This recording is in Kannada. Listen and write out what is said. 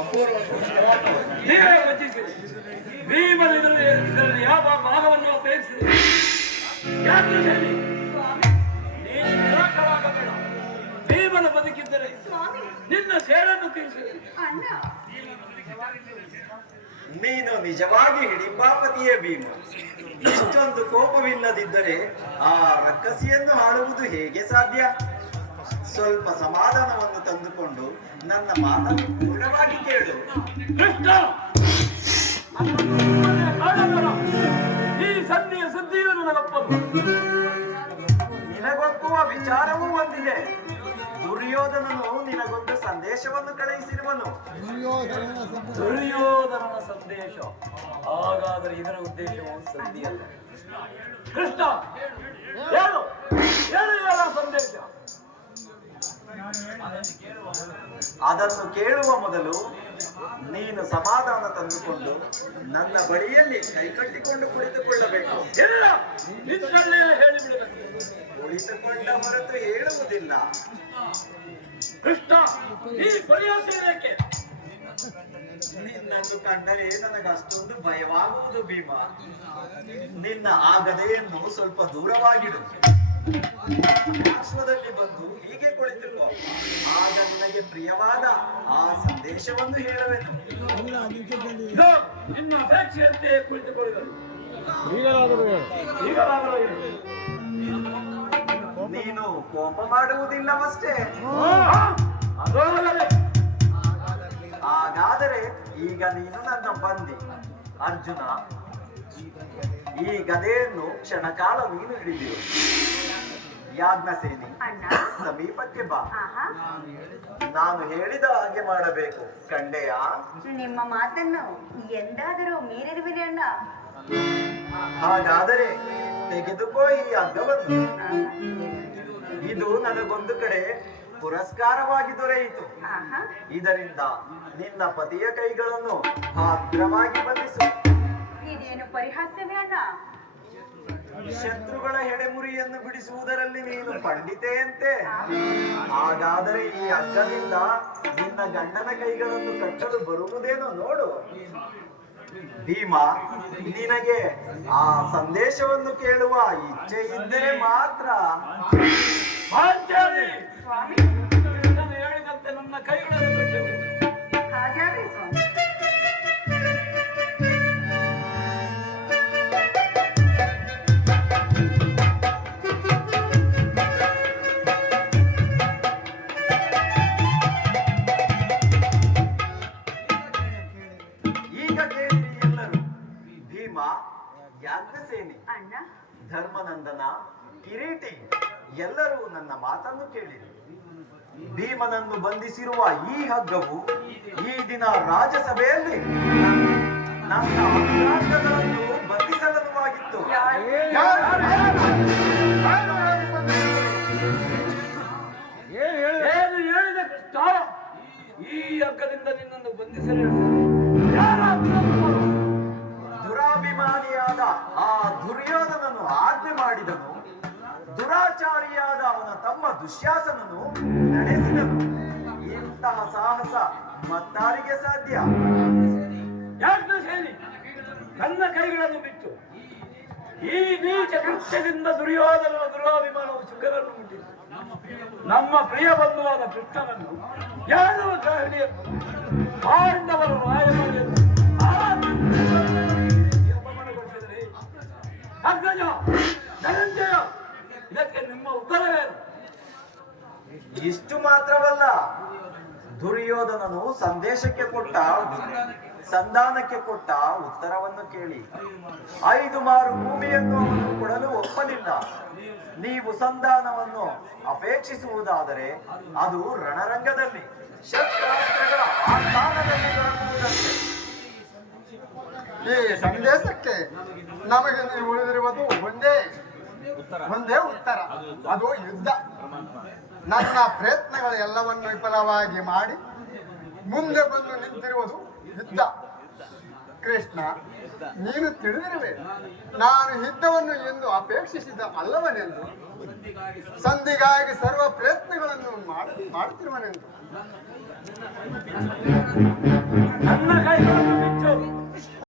ಅಪೂರ್ವ ನೀವೇ ವಂಚಿಸಿರಿ. ಭೀಮನ ಇದರಲ್ಲಿ ಯಾವ ಭಾಗವನ್ನು ಉಪಯೋಗಿಸಿರಿ? ಯಾಕೆ ಹೇಳಿ? ನೀನು ನಿರಾಶರಾಗಬೇಡ. ಭೀಮನ ಬದುಕಿದ್ದರೆ ನಿನ್ನ ಸೇಡನ್ನು ತೀರಿಸಿರಿ. ನೀನು ನಿಜವಾಗಿ ಹಿಡಿಂಬಾಪತಿಯೇ ಭೀಮ. ಇಷ್ಟೊಂದು ಕೋಪವಿಲ್ಲದಿದ್ದರೆ ಆ ರಕ್ಕಸಿಯನ್ನು ಆಳುವುದು ಹೇಗೆ ಸಾಧ್ಯ? ಸ್ವಲ್ಪ ಸಮಾಧಾನವನ್ನು ತಂದುಕೊಂಡು ನನ್ನ ಮಾತನ್ನು ಪೂರ್ಣವಾಗಿ ಕೇಳು. ಕೃಷ್ಣ, ಈ ಸಂಧಿಯ ಸುದ್ದಿಯು ನನಗೊಪ್ಪದು. ನಿನಗೊಪ್ಪುವ ವಿಚಾರವೂ ಒಂದಿದೆ. ದುರ್ಯೋಧನನು ನಿನಗೊಂದು ಸಂದೇಶವನ್ನು ಕಳುಹಿಸಿರುವನು. ದುರ್ಯೋಧನನ ಸಂದೇಶ? ಹಾಗಾದರೆ ಇದರ ಉದ್ದೇಶವು ಸಂಧಿಯಲ್ಲ. ಕೃಷ್ಣ, ಏನು ಏನು ಸಂದೇಶ? ಅದನ್ನು ಕೇಳುವ ಮೊದಲು ನೀನು ಸಮಾಧಾನ ತಂದುಕೊಂಡು ನನ್ನ ಬಳಿಯಲ್ಲಿ ಕೈಕಟ್ಟಿಕೊಂಡು ಕುಳಿತುಕೊಳ್ಳಬೇಕು. ಇಲ್ಲ, ನಿನ್ನಲ್ಲೇ ಹೇಳಿಬಿಡಬೇಕು. ಕುಳಿತುಕೊಂಡ ಹೊರತು ಹೇಳುವುದಿಲ್ಲ. ಕೃಷ್ಣ, ಈ ಪರಿಹಾಸಕ್ಕೆ ನಿನ್ನನ್ನು ಕಂಡರೆ ನನಗೆ ಅಷ್ಟೊಂದು ಭಯವಾಗುವುದು ಭೀಮ. ನಿನ್ನ ಆ ಗದೆಯನ್ನು ಸ್ವಲ್ಪ ದೂರವಾಗಿಡು. ಪಾರ್ಶ್ವದಲ್ಲಿ ಬಂದು ಹೀಗೆ ಕುಳಿತುಕೋ. ಆಗ ನಿನಗೆ ಪ್ರಿಯವಾದ ಆ ಸಂದೇಶವನ್ನು ಹೇಳುವೆನು. ನಿನ್ನ ಅಪೇಕ್ಷೆಯಂತೆ ಕುಳಿತುಕೊಳ್ಳುವರು. ನೀನು ಕೋಪ ಮಾಡುವುದಿಲ್ಲವಷ್ಟೇ. ಹಾಗಾದರೆ ಈಗ ನೀನು ನನ್ನ ಬಂದಿ. ಅರ್ಜುನ, ಈ ಗದೆಯನ್ನು ಕ್ಷಣಕಾಲ ನೀನು ಹಿಡಿದಿರು. ಯಾಜ್ಞಸೇನಿ, ಸಮೀಪಕ್ಕೆ ಬಾ. ನಾನು ಹೇಳಿದ ಹಾಗೆ ಮಾಡಬೇಕು. ಕಂಡೆಯಾ? ನಿಮ್ಮ ಮಾತನ್ನು ಎಂದಾದರೂ ಮೀರಿರುವಿರಿ ಅಣ್ಣ. ಹಾಗಾದರೆ ತೆಗೆದುಕೋ ಈ ಹಗ್ಗವನ್ನು. ಇದು ನನಗೊಂದು ಕಡೆ ಪುರಸ್ಕಾರವಾಗಿ ದೊರೆಯಿತು. ಇದರಿಂದ ನಿನ್ನ ಪತಿಯ ಕೈಗಳನ್ನು ಭದ್ರವಾಗಿ ಬಂಧಿಸು. ಇದೇನು ಪರಿಹಾಸ್ಯವೇ ಅಣ್ಣ? ಶತ್ರುಗಳ ಹೆಡೆಮುರಿಯನ್ನು ಬಿಡಿಸುವುದರಲ್ಲಿ ನೀನು ಪಂಡಿತೆಯಂತೆ. ಹಾಗಾದರೆ ಈ ಹಗ್ಗದಿಂದ ನಿನ್ನ ಗಂಡನ ಕೈಗಳನ್ನು ಕಟ್ಟಲು ಬರುವುದೇನೋ ನೋಡು. ಭೀಮ, ನಿನಗೆ ಆ ಸಂದೇಶವನ್ನು ಕೇಳುವ ಇಚ್ಛೆ ಇದ್ದರೆ ಮಾತ್ರ. ಸ್ವಾಮಿ, ಹೇಳಿದಂತೆ ನನ್ನ ಕೈಗಳನ್ನು ಕಟ್ಟಬೇಕು. ಹಾಗಾದ್ರೆ ಸ್ವಾಮಿ. ಈಗ ಕೇಳಿರಿ ಎಲ್ಲರೂ. ಭೀಮ, ಯಾಜ್ಞಸೇನಿ, ಅಣ್ಣ, ಧರ್ಮನಂದನ, ಕಿರೀಟಿ ಎಲ್ಲರೂ ನನ್ನ ಮಾತನ್ನು ಕೇಳಿರಿ. ಭೀಮನನ್ನು ಬಂಧಿಸಿರುವ ಈ ಹಗ್ಗವು ಈ ದಿನ ರಾಜಸಭೆಯಲ್ಲಿ ನನ್ನ ಅಂಗಾಂಗಗಳನ್ನು ಬಂಧಿಸಲನುವಾಗಿತ್ತು. ಏನು ಹೇಳಿದ ಕೃಷ್ಣ? ಈ ಹಗ್ಗದಿಂದ ನಿನ್ನನ್ನು ಬಂಧಿಸಲು ದುರಾಭಿಮಾನಿಯಾದ ಆ ದುರ್ಯೋಧನನು ಆಜ್ಞೆ ಮಾಡಿದನು. ದುರಾಚಾರಿಯಾದ ಅವನ ತಮ್ಮ ದುಶ್ಯಾಸನನು ನಡೆಸಿದನು. ಇಂತಹ ಸಾಹಸ ಮತ್ತಾರಿಗೆ ಸಾಧ್ಯ? ಯಾಜ್ಞಸೇನಿ, ನನ್ನ ಕೈಗಳನ್ನು ಬಿಟ್ಟು ಈ ನೀಚ ಕೃತ್ಯದಿಂದ ದುರ್ಯೋಧನನ ದುರಾಭಿಮಾನವು ಸುಖರನ್ನು ಮುಟ್ಟಿತು. ನಮ್ಮ ಪ್ರಿಯ ಬಂಧುವಾದ ಕೃಷ್ಣನನ್ನು, ಯಾದವ ಗ್ರಹಣಿಯನ್ನು, ಪಾಂಡವರ ರಾಯಭಾರಿಯನ್ನು ಅಪಮಾನಗೊಳಿಸಿದರೆ ಅಗ್ರಜ, ಧನಂಜಯ, ಇದಕ್ಕೆ ನಿಮ್ಮ ಉತ್ತರವೇನು? ಇಷ್ಟು ಮಾತ್ರವಲ್ಲ, ದುರ್ಯೋಧನನು ಸಂಧಾನಕ್ಕೆ ಕೊಟ್ಟ ಉತ್ತರವನ್ನು ಕೇಳಿ 5 ಮಾರು ಭೂಮಿಯನ್ನು ಅವನು ಕೊಡಲು ಒಪ್ಪಲಿಲ್ಲ. ನೀವು ಸಂಧಾನವನ್ನು ಅಪೇಕ್ಷಿಸುವುದಾದರೆ ಅದು ರಣರಂಗದಲ್ಲಿ ಶಸ್ತ್ರಾಸ್ತ್ರಗಳ ಆಸ್ಥಾನದಲ್ಲಿ ದೊರಕುವುದಂತೆ. ಈ ಸಂದೇಶಕ್ಕೆ ನಮಗೆ ನೀವು ಉಳಿದಿರುವುದು ಒಂದೇ ಉತ್ತರ, ಅದು ಯುದ್ಧ. ನನ್ನ ಪ್ರಯತ್ನಗಳು ಎಲ್ಲವನ್ನು ವಿಫಲವಾಗಿ ಮಾಡಿ ಮುಂದೆ ಬಂದು ನಿಂತಿರುವುದು ಯುದ್ಧ. ಕೃಷ್ಣ, ನೀನು ತಿಳಿದಿರುವೆ ನಾನು ಯುದ್ಧವನ್ನು ಎಂದು ಅಪೇಕ್ಷಿಸಿದ ಅಲ್ಲವನೆಂದು, ಸಂಧಿಗಾಗಿ ಸರ್ವ ಪ್ರಯತ್ನಗಳನ್ನು ಮಾಡುತ್ತಿರುವನೆಂದು. ನನ್ನ ಕೈ